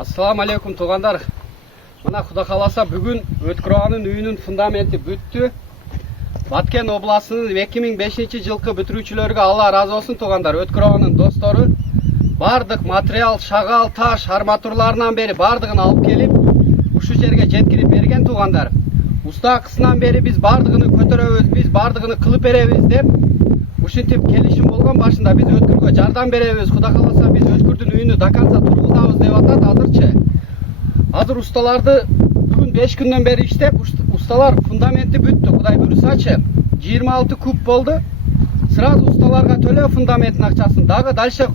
Assalamu alaikum туғандар. Мына Құда қаласа бүгін Өткіроғанның үйінің фундаменті бүтті. Баткен обласының 2005 жылқы бүтірушілерге Алла разы olsun туғандар. Өткіроғанның достары бардық материал, шағал, таш, арматурларынан бері бардығын алып келіп, ұшы жерге жеткіріп берген туғандар. Уста қысынан бері біз бардығыны көтереміз, біз бардығыны қылып береміз деп, ушинтип келишим болгон башында біз Өткүргө жардам беребиз. Кудай кааласа біз Өткүрдүн үйүнү доканца тургузабыз деп атат азырчы. Азыр усталарды бүгүн 5 күндөн бери иштеп, усталар фундаменти бүттү. Кудай буюрсачы 26 куб болду. Сразу усталарга төлөө фундаменттин акчасын. Дагы дальше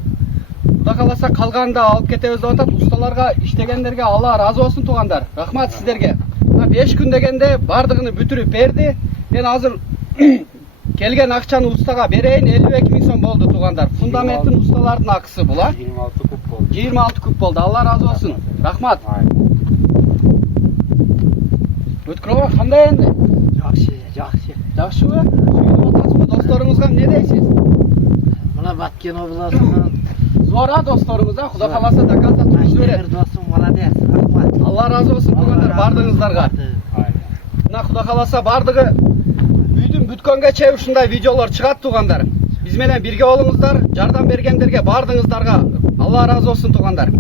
Кудай кааласа калганда алып кетебиз деп атат. Усталарга иштегендерге Алла разы болсун тугандар. Рахмат сиздерге. 5 күн дегенде бардыгыны бүтүрүп берди. Мен азыр келген акчаны устага берейин, 52 миң сом болду тугандар. Фундаменттин усталардын акысы бул, 26 куб болду. 26 куб болду. Алла разы болсун. Рахмат. Өткүрөгө кандай энди? Жакшы. Жакшыбы? Сүйүнүп атасызбы? Досторуңузга эмне дейсиз? Мына Баткен обласынан Зора досторуңуз, Кудай кааласа доканца тургузуп берет. досум молодец. Рахмат. Алла разы болсун тугандар бардыгыңыздарга. Мына Кудай кааласа бардыгы үйдүн бүткөнгө чейин ушундай видеолор чыгат тугандар. Биз менен бирге болуңуздар, жардам бергендерге бардыгыңыздарга Алла разы болсун тугандар.